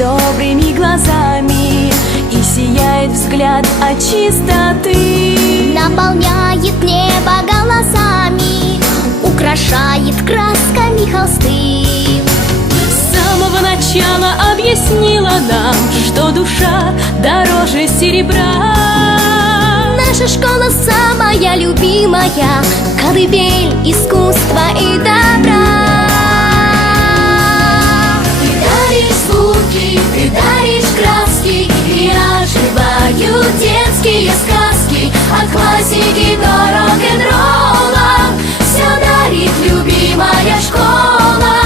добрыми глазами И сияет взгляд от чистоты. Наполняет небо голосами Украшает красками холсты. С самого начала объяснила нам Что душа дороже серебра. Наша школа самая любимая Колыбель искусства и добра. всегда рок-н-ролла Все дарит любимая школа.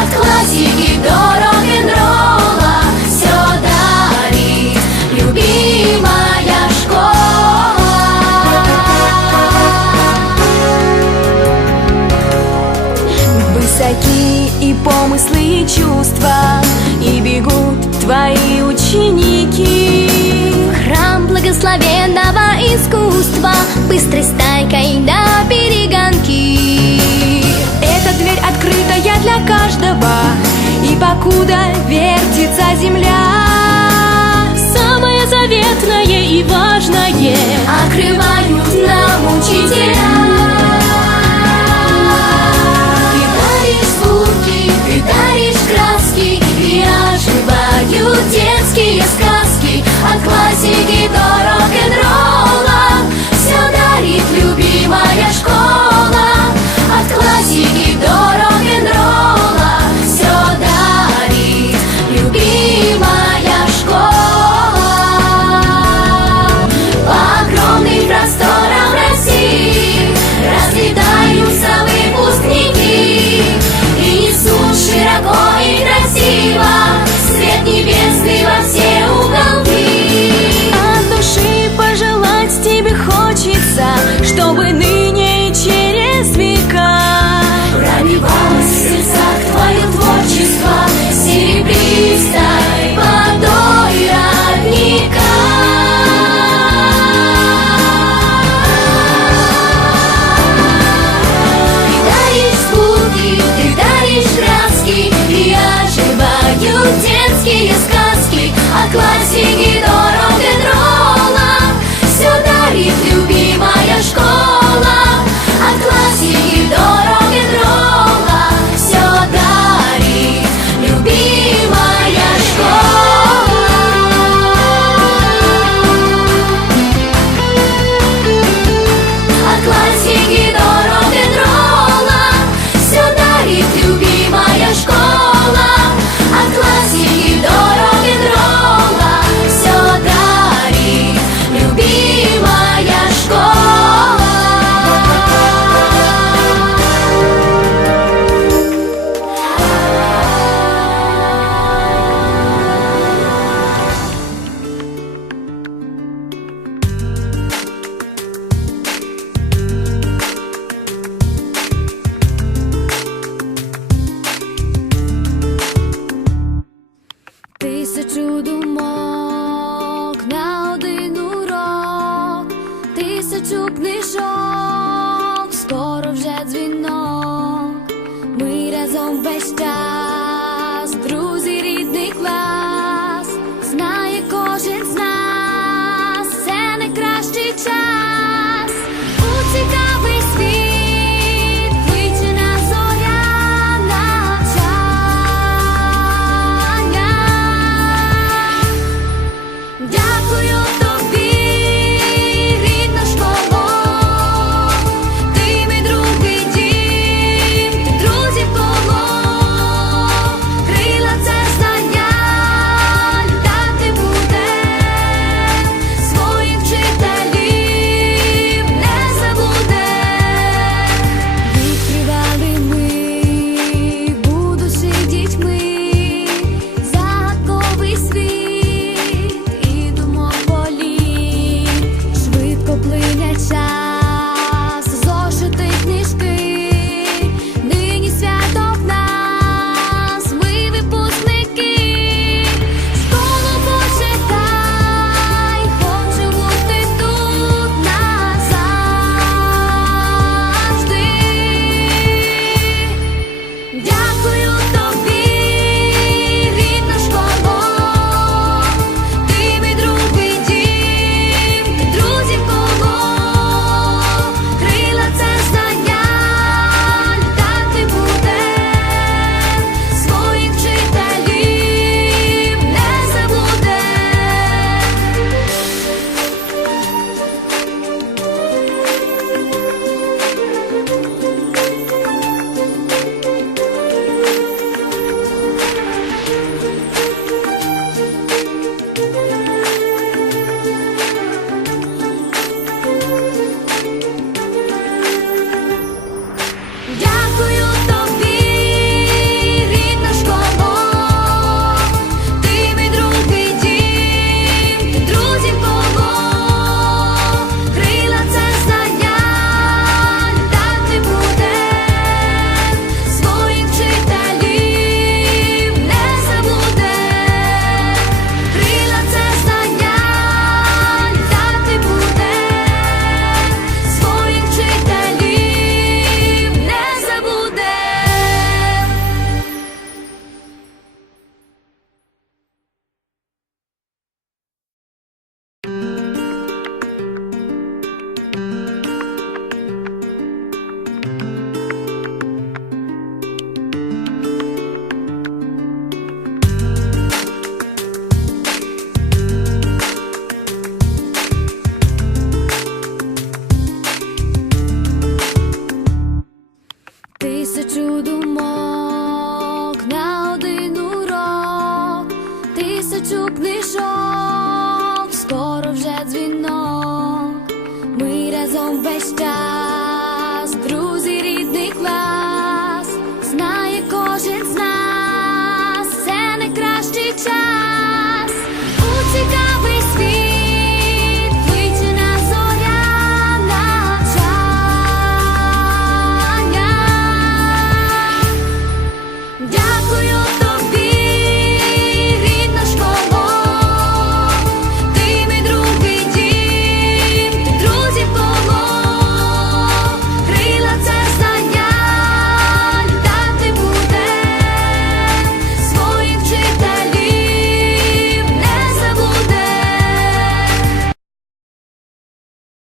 От классики до рок-н-ролла Все дарит любимая школа. Высоки и помыслы, и чувства И бегут твои ученики. Храм благословен чувства Быстрой стайкой до перегонки. Эта дверь открытая для каждого И покуда вертится земля Самое заветное и важное Окрывает